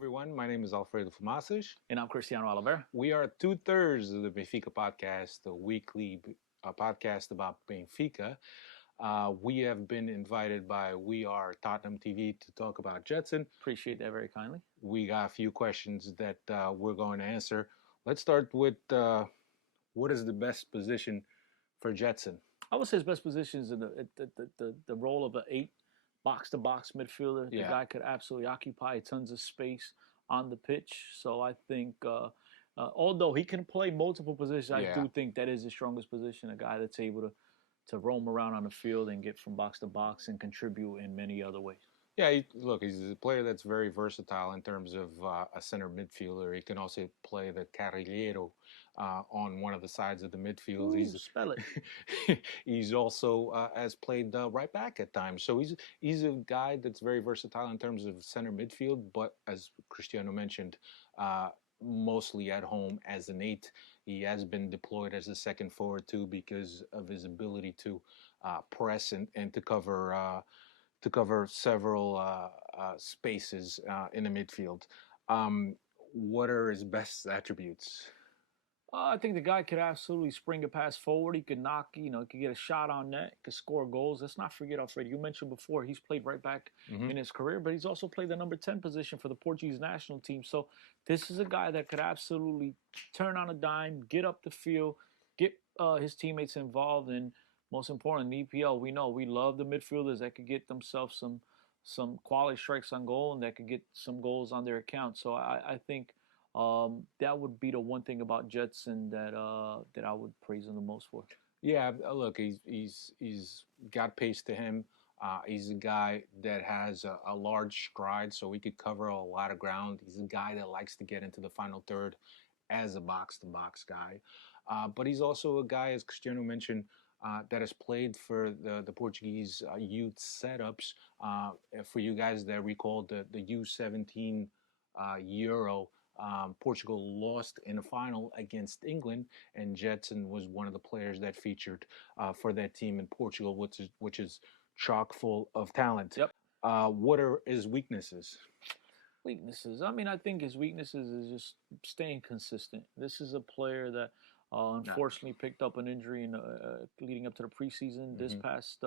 everyone. My name is Alfredo Fumacic. And I'm Cristiano Oliver. We are two-thirds of the Benfica podcast, the weekly podcast about Benfica. We have been invited by We Are Tottenham TV to talk about Jetson. Appreciate that very kindly. We got a few questions that we're going to answer. Let's start with what is the best position for Jetson? I would say his best position is in the role of an 8 box-to-box midfielder. The guy could absolutely occupy tons of space on the pitch. So I think, although he can play multiple positions, I do think that is his strongest position, a guy that's able to roam around on the field and get from box to box and contribute in many other ways. Yeah, look, he's a player that's very versatile in terms of a center midfielder. He can also play the carrilero on one of the sides of the midfield. Ooh, spell it. He's also has played right back at times. So he's a guy that's very versatile in terms of center midfield. But as Cristiano mentioned, mostly at home as an 8. He has been deployed as a second forward too because of his ability to press and to cover several spaces in the midfield. What are his best attributes? I think the guy could absolutely spring a pass forward. He could knock, he could get a shot on net, could score goals. Let's not forget, Alfredo, you mentioned before, he's played right back in his career, but he's also played the number 10 position for the Portuguese national team. So this is a guy that could absolutely turn on a dime, get up the field, get his teammates involved, and most important, in EPL, we know we love the midfielders that could get themselves some quality strikes on goal and that could get some goals on their account. So I think that would be the one thing about Jetson that I would praise him the most for. Yeah, look, he's got pace to him. He's a guy that has a large stride, so he could cover a lot of ground. He's a guy that likes to get into the final third as a box-to-box guy. But he's also a guy, as Cristiano mentioned, that has played for the Portuguese youth setups. For you guys that recall the U17 Euro, Portugal lost in the final against England, and Jetson was one of the players that featured for that team in Portugal, which is chock full of talent. Yep. What are his weaknesses? Weaknesses. I mean, I think his weaknesses is just staying consistent. This is a player that unfortunately picked up an injury in leading up to the preseason. This past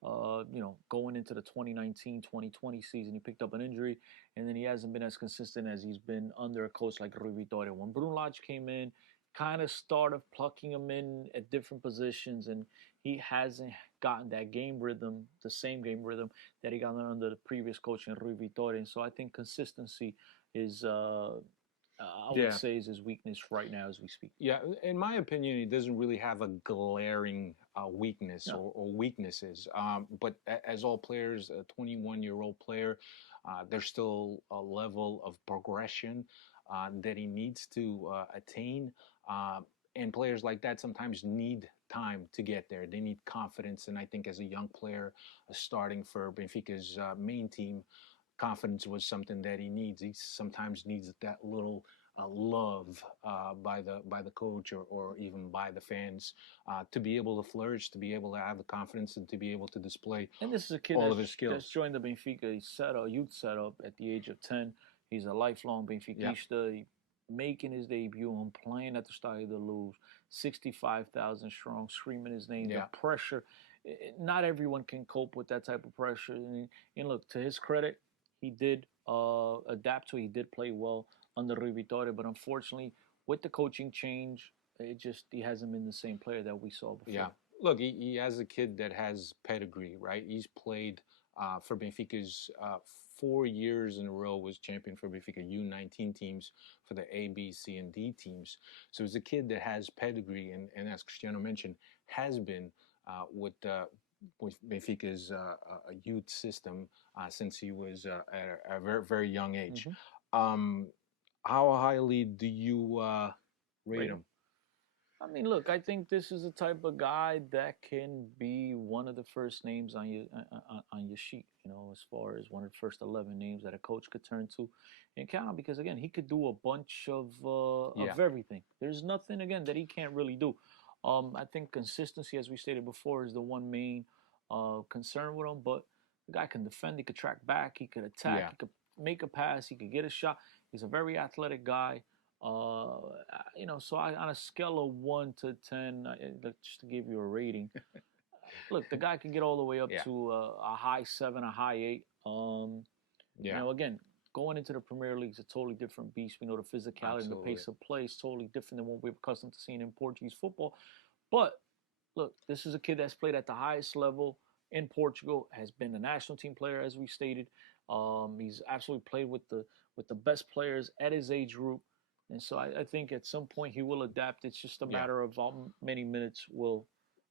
going into the 2019-2020 season, he picked up an injury, and then he hasn't been as consistent as he's been under a coach like Rui Vitória. When Bruno Lage came in, kind of started plucking him in at different positions, and he hasn't gotten that game rhythm, the same game rhythm that he got under the previous coach in Rui Vitória. And so I think consistency is I would say is his weakness right now as we speak. Yeah, in my opinion, he doesn't really have a glaring weakness or weaknesses. But as all players, a 21-year-old player, there's still a level of progression that he needs to attain. And players like that sometimes need time to get there. They need confidence. And I think as a young player starting for Benfica's main team, confidence was something that he needs. He sometimes needs that little love by the coach or even by the fans to be able to flourish, to be able to have the confidence, and to be able to display and this is a kid all of his skills. That's joined the Benfica youth setup at the age of 10. He's a lifelong Benfiquista. Yep. Making his debut and playing at the Estádio da Luz, 65,000 strong, screaming his name. The pressure, not everyone can cope with that type of pressure. And look, to his credit, he did adapt to it. He did play well under Rui Vitória, but unfortunately, with the coaching change, he hasn't been the same player that we saw before. Yeah, look, he has a kid that has pedigree, right? He's played for Benfica's 4 years in a row, was champion for Benfica U19 teams for the A, B, C, and D teams. So he's a kid that has pedigree, and as Cristiano mentioned, has been with Benfica's youth system since he was at a very, very young age. How highly do you rate him? I mean, look, I think this is the type of guy that can be one of the first names on your sheet, as far as one of the first 11 names that a coach could turn to and count on, because, again, he could do a bunch of everything. There's nothing, again, that he can't really do. I think consistency, as we stated before, is the one main concern with him, but the guy can defend, he could track back, he could attack, he could make a pass. He could get a shot. He's a very athletic guy. So on a scale of 1 to 10, just to give you a rating, look, the guy can get all the way up to a high 7, a high 8. Again, going into the Premier League is a totally different beast. We know the physicality and the pace of play is totally different than what we're accustomed to seeing in Portuguese football. But look, this is a kid that's played at the highest level in Portugal, has been a national team player, as we stated. He's absolutely played with the best players at his age group. And so I think at some point he will adapt. It's just a matter of how many minutes will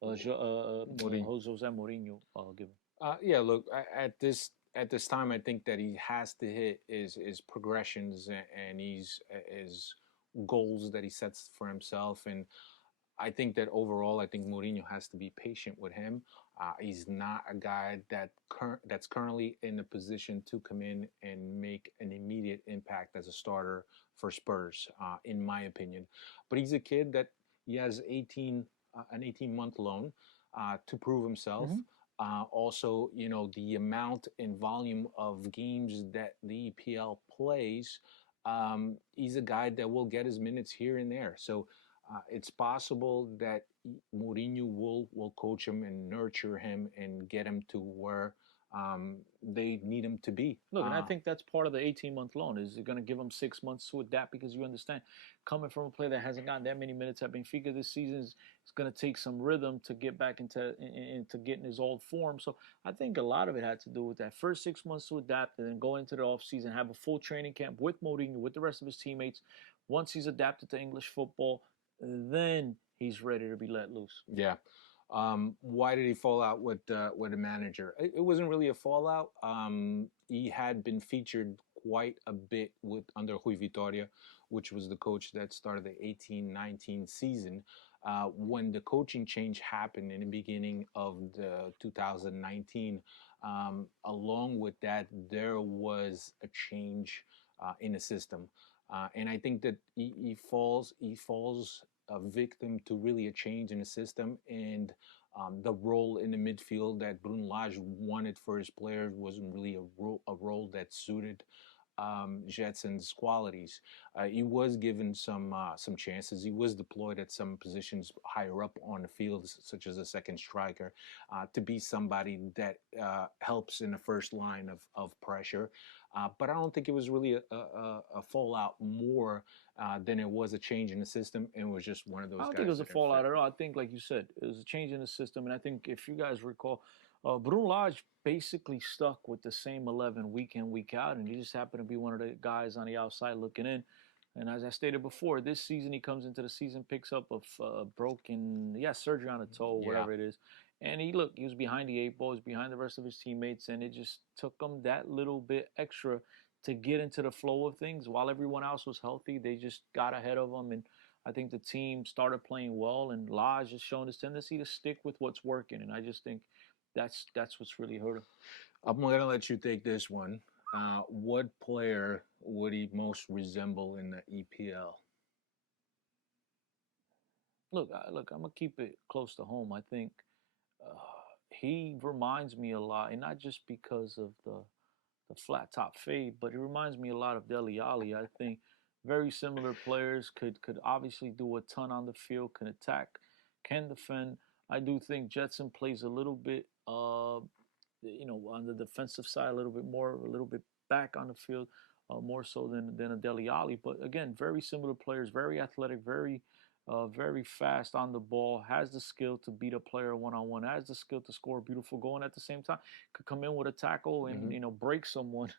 Jose Mourinho give him. Look, at this time, I think that he has to hit his progressions and his goals that he sets for himself. And I think that overall, I think Mourinho has to be patient with him. He's not a guy that's currently in a position to come in and make an immediate impact as a starter for Spurs, in my opinion. But he's a kid that he has an 18-month loan to prove himself. Also, the amount and volume of games that the EPL plays, he's a guy that will get his minutes here and there. So it's possible that Mourinho will coach him and nurture him and get him to where they need him to be. Look, and I think that's part of the 18-month loan. Is going to give him 6 months to adapt, because you understand, coming from a player that hasn't gotten that many minutes at Benfica this season, it's going to take some rhythm to get back into getting his old form. So I think a lot of it had to do with that first 6 months to adapt, and then go into the offseason, have a full training camp with Mourinho, with the rest of his teammates. Once he's adapted to English football, then he's ready to be let loose. Yeah. Why did he fall out with the manager? It wasn't really a fallout. He had been featured quite a bit under Rui Vitória, which was the coach that started the 18-19 season. When the coaching change happened in the beginning of the 2019, along with that, there was a change in the system. And I think that he falls a victim to really a change in the system, and the role in the midfield that Bruno Lage wanted for his players wasn't really a role that suited GEDSON's qualities. He was given some chances. He was deployed at some positions higher up on the field, such as a second striker, to be somebody that helps in the first line of pressure. But I don't think it was really a fallout more than it was a change in the system, and it was just one of those guys. I don't think it was a fallout at all. I think, like you said, it was a change in the system. And I think, if you guys recall, Bruno Lage basically stuck with the same 11 week in, week out, and he just happened to be one of the guys on the outside looking in. And as I stated before, this season he comes into the season, picks up a broken, surgery on a toe, whatever it is. And he was behind the 8 ball, he was behind the rest of his teammates, and it just took him that little bit extra to get into the flow of things. While everyone else was healthy, they just got ahead of him, and I think the team started playing well, and Lage has shown his tendency to stick with what's working, and I just think that's what's really hurt him. I'm going to let you take this one. What player would he most resemble in the EPL? Look, I'm going to keep it close to home. I think he reminds me a lot, and not just because of the flat top fade, but he reminds me a lot of Dele Alli. I think very similar players, could obviously do a ton on the field, can attack, can defend. I do think GEDSON plays a little bit, on the defensive side, a little bit back on the field, more so than a Dele Alli. But again, very similar players, very athletic, very fast on the ball, has the skill to beat a player one-on-one, has the skill to score a beautiful goal, and at the same time could come in with a tackle and break someone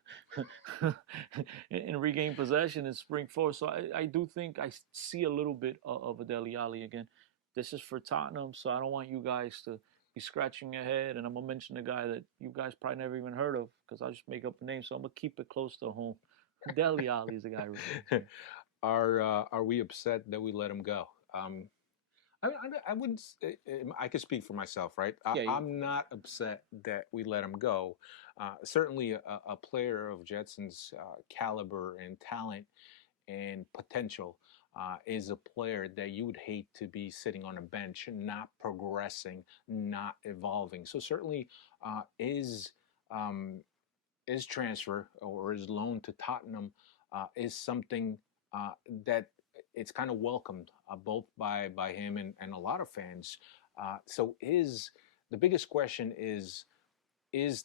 and regain possession and spring forward. So I do think I see a little bit of a Dele Alli again. This is for Tottenham, so I don't want you guys to be scratching your head, and I'm gonna mention a guy that you guys probably never even heard of, because I'll just make up a name. So I'm gonna keep it close to home. Dele Alli is the guy. Are we upset that we let him go? I wouldn't. I can speak for myself, right? I'm not upset that we let him go. Certainly, a player of GEDSON's caliber and talent and potential is a player that you would hate to be sitting on a bench, not progressing, not evolving. So certainly, his his transfer or his loan to Tottenham is something that it's kind of welcomed both by him and a lot of fans. So is the biggest question is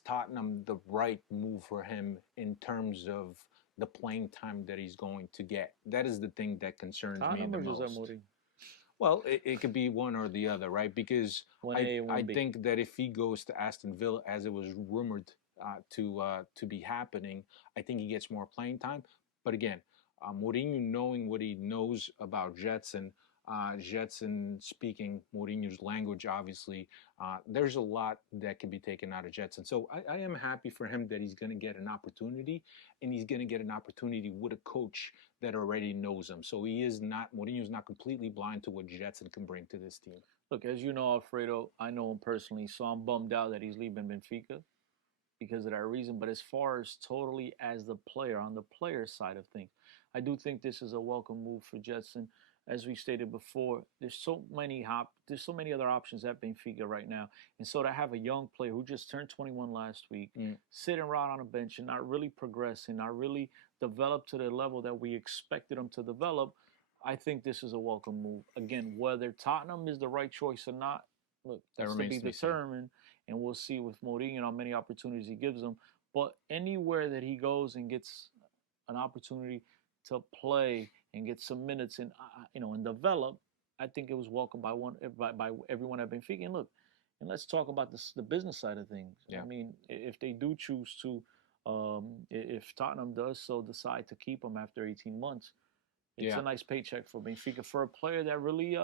Tottenham the right move for him in terms of the playing time that he's going to get? That is the thing that concerns me Tottenham the or Jose most. Mourinho? Well, it could be one or the other, right? Because I think that if he goes to Aston Villa, as it was rumored to be happening, I think he gets more playing time. But again, Mourinho knowing what he knows about Jetson, Jetson speaking Mourinho's language, obviously, there's a lot that can be taken out of Jetson. So I am happy for him that he's going to get an opportunity, and he's going to get an opportunity with a coach that already knows him. So Mourinho's not completely blind to what Jetson can bring to this team. Look, as you know, Alfredo, I know him personally, so I'm bummed out that he's leaving Benfica because of that reason. But as far as totally as the player, on the player side of things, I do think this is a welcome move for Jetson. As we stated before, there's so many other options at Benfica right now. And so to have a young player who just turned 21 last week, sitting right on a bench and not really progressing, not really developed to the level that we expected him to develop, I think this is a welcome move. Again, whether Tottenham is the right choice or not, look, that's to be determined, and we'll see with Mourinho how many opportunities he gives him. But anywhere that he goes and gets an opportunity to play and get some minutes and and develop, I think it was welcomed by everyone at Benfica. And look, and let's talk about the business side of things. Yeah. I mean, if they do choose to, if Tottenham does so decide to keep him after 18 months, it's a nice paycheck for Benfica for a player that really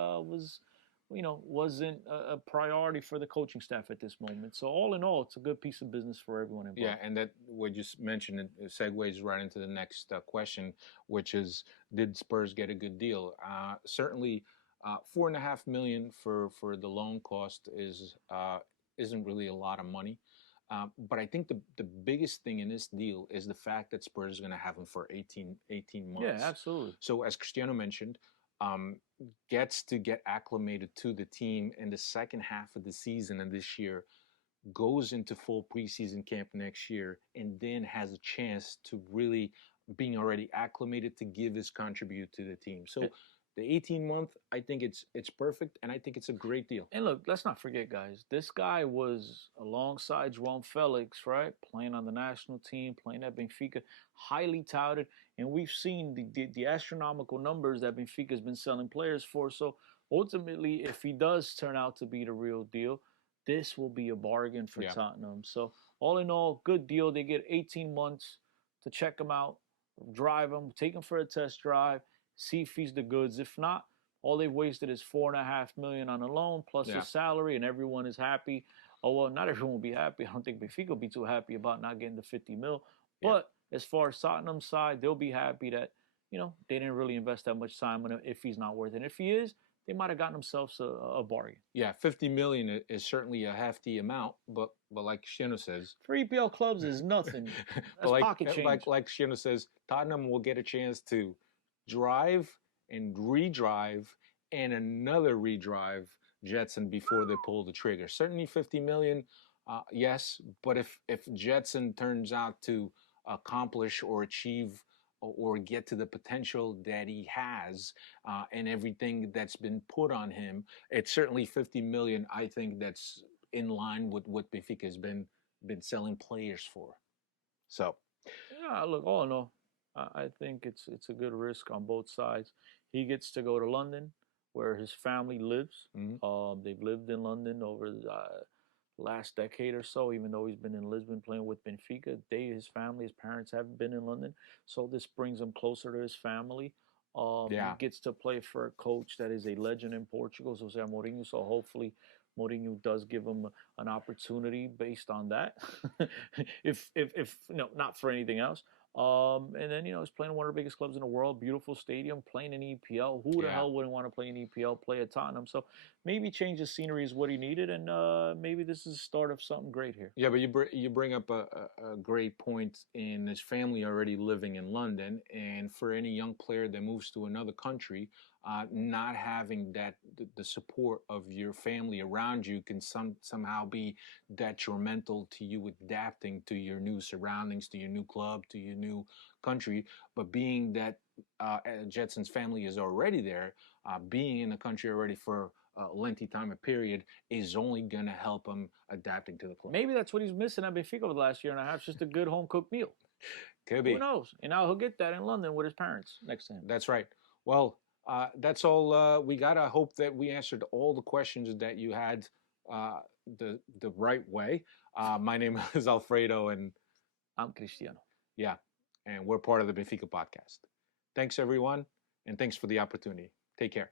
wasn't a priority for the coaching staff at this moment. So all in all, it's a good piece of business for everyone involved. Yeah, and that what you mentioned it segues right into the next question, which is, did Spurs get a good deal? Certainly, $4.5 million for the loan cost isn't really a lot of money. But I think the biggest thing in this deal is the fact that Spurs is going to have him for 18 months. Yeah, absolutely. So as Cristiano mentioned, gets to get acclimated to the team in the second half of the season and this year, goes into full preseason camp next year, and then has a chance to really being already acclimated to give his contribute to the team. So the 18-month, I think it's perfect, and I think it's a great deal. And look, let's not forget, guys, this guy was alongside João Felix, right? Playing on the national team, playing at Benfica, highly touted. And we've seen the astronomical numbers that Benfica's been selling players for. So ultimately, if he does turn out to be the real deal, this will be a bargain for Tottenham. So all in all, good deal. They get 18 months to check him out, drive him, take him for a test drive, see if he's the goods. If not, all they've wasted is $4.5 million on a loan plus his salary, and everyone is happy. Oh, well, not everyone will be happy. I don't think Benfica will be too happy about not getting the 50 mil. But as far as Tottenham's side, they'll be happy that, they didn't really invest that much time in him if he's not worth it. And if he is, they might have gotten themselves a bargain. Yeah, 50 million is certainly a hefty amount, but like Cristiano says, for EPL clubs is nothing. That's pocket change. Like Cristiano says, Tottenham will get a chance to drive and redrive and another redrive Jetson before they pull the trigger. Certainly 50 million, yes, but if Jetson turns out to accomplish or achieve or get to the potential that he has and everything that's been put on him, it's certainly 50 million. I think that's in line with what Benfica has been selling players for. So, yeah, look, all in all, I think it's a good risk on both sides. He gets to go to London, where his family lives. Mm-hmm. They've lived in London over the last decade or so, even though he's been in Lisbon playing with Benfica. His family, his parents have been in London, so this brings him closer to his family. He gets to play for a coach that is a legend in Portugal, Jose Mourinho. So hopefully Mourinho does give him an opportunity based on that, if not for anything else. And then, he's playing one of the biggest clubs in the world, beautiful stadium, playing in EPL. Who the hell wouldn't want to play in EPL, play at Tottenham? So maybe change the scenery is what he needed, and maybe this is the start of something great here. Yeah, but you bring up a great point in his family already living in London, and for any young player that moves to another country, not having the support of your family around you can somehow be detrimental to you adapting to your new surroundings, to your new club, to your new country. But being that Jetson's family is already there, being in the country already for a lengthy time of period is only going to help him adapting to the club. Maybe that's what he's missing at Benfica over the last year and a half, just a good home-cooked meal. Could be. Who knows? And now he'll get that in London with his parents next to him. That's right. Well, that's all we got. I hope that we answered all the questions that you had the right way. My name is Alfredo, and I'm Cristiano. Yeah, and we're part of the Benfica podcast. Thanks, everyone, and thanks for the opportunity. Take care.